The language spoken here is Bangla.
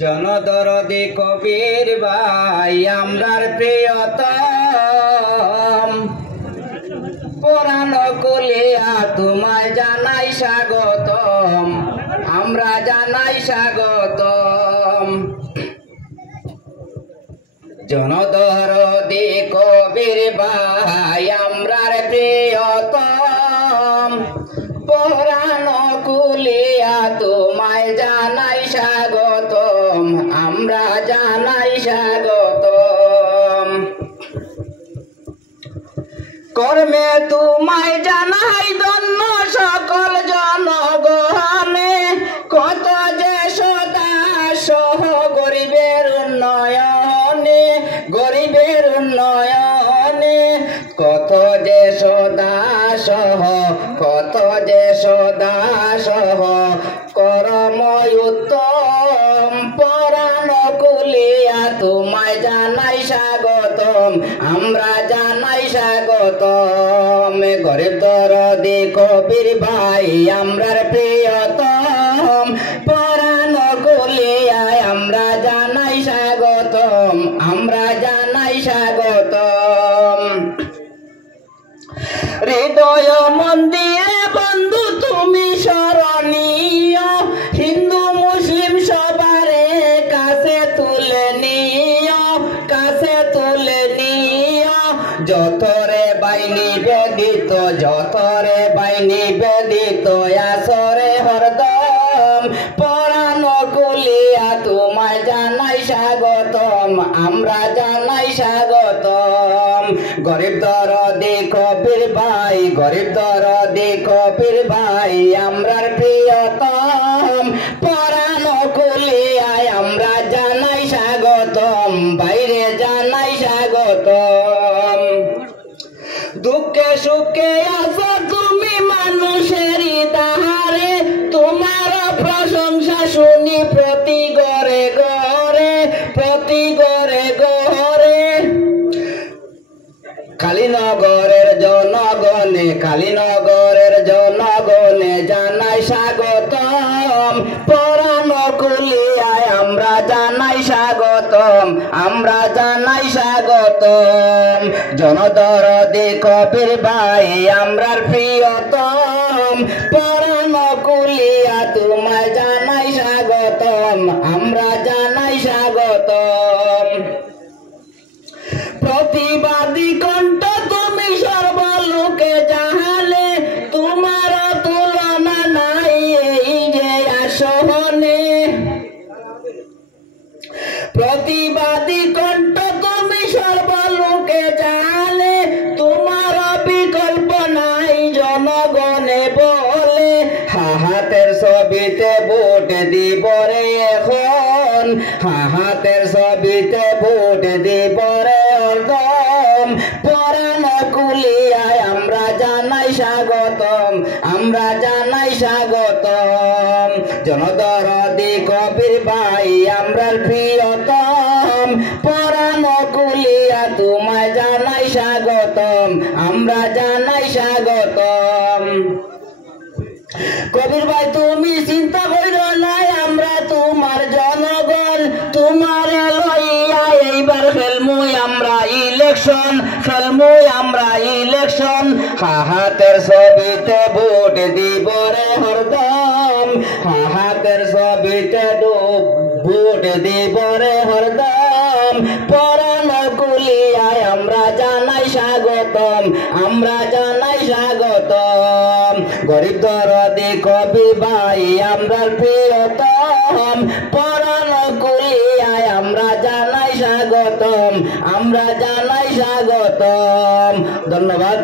জনদরদি কবির ভাই আমরার প্রিয়তম পুরাণ কুলিয়া তোমায় জানাই স্বাগতম, আমরা জানাই স্বাগতম। জনদরদি কবির ভাই আমরার প্রিয়তম পুরাণ কুলিয়া তোমায় জানাই স্বাগতম, আমরা জানাই স্বাগতম। কর্মে তোমায় জানাই ধন্য সকল জনগণে, কত যে সদা সহ গরিবের উন্নয়নে, গরিবের উন্নয়নে কত যে সদা সহ, কত যে সদা সহ করময় উত্তম পুরাণ কুলিয়া তোমায় জানাই স্বাগতম, আমরা জানাই স্বাগতম। গরিব দরদি কবির ভাই আমরার প্রিয়তম পুরাণ কুলিয়া আমরা জানাই স্বাগতম, আমরা জানাই স্বাগতম। হৃদয় মন্দিরে বন্ধু তুমি স্মরণীয়, হিন্দু মুসলিম সবার কাছে তুলে নিও, কাছে তুলে নিও। যতরে বাইনি বেদিত, যতরে বাইনি বেদিত আসরে হরদম পুরাণ কুলিয়া তোমায় জানাই স্বাগতম, আমরা জানাই স্বাগতম। গরিব দরদি কবির ভাই, গরিব দরদি কবির ভাই আমরার প্রিয়তম পুরাণ কুলিয়ায় আমরা জানাই স্বাগতম, বাইরে জানাই স্বাগতম। দুঃখে সুখে আছো তুমি মানুষেরই দাহারে, তোমার প্রশংসা শুনি প্রতি ঘরে ঘরে, প্রতি ঘরে ঘরে। কালীনগরের জনগণে, কালীনগরের জনগণে জানাই স্বাগতম পুরাণ কুলিয়ায় আমরা জানাই স্বাগতম, আমরা জানাই স্বাগতম। জনদরদি কবির ভাই আমরার প্রিয়তম পুরাণ কুলিয়া তোমায় জানাই স্বাগতম, আমরা জানাই স্বাগতম। প্রতিবাদী কণ্ঠ তুমি সর্বলোকে জাহালে, তোমার তুলনা নাই এই যে আসনে। প্রতিবাদী কণ্ঠ তুমি সর্বলোকে জাহালে, তোমার বিকল্প নাই জনগণে বলে। হাতের ছবিতে ভোট দিব রে এখন, হাতের ছবিতে ভোট দিব রে হরদম পুরাণ কুলিয়ায় আমরা জানাই স্বাগতম, আমরা জানাই স্বাগতম। জনদরদি কবির ভাই আমরার প্রিয়তম পুরাণ কুলিয়া তোমায় জানাই স্বাগতম, আমরা জানাই স্বাগতম। কবির ভাই তুমি চিন্তা কইরো নাই, আমরা তোমার জনগণ, তোমার লইয়া এইবার ফেলমুই আমরা ইলেকশন, ফেলমুই আমরা ইলেকশন। হাতের ছবিতে ভোট দিব রে হরদম, হাতের ছবিতে ভোট দিব রে হরদম পুরাণ কুলিয়ায় আমরা জানাই স্বাগতম, আমরা জানাই স্বাগতম। গরিব দরদি কবির ভাই আমরার প্রিয়তম পুরাণ কুলিয়ায় আমরা জানাই স্বাগতম, আমরা জানাই স্বাগতম। ধন্যবাদ।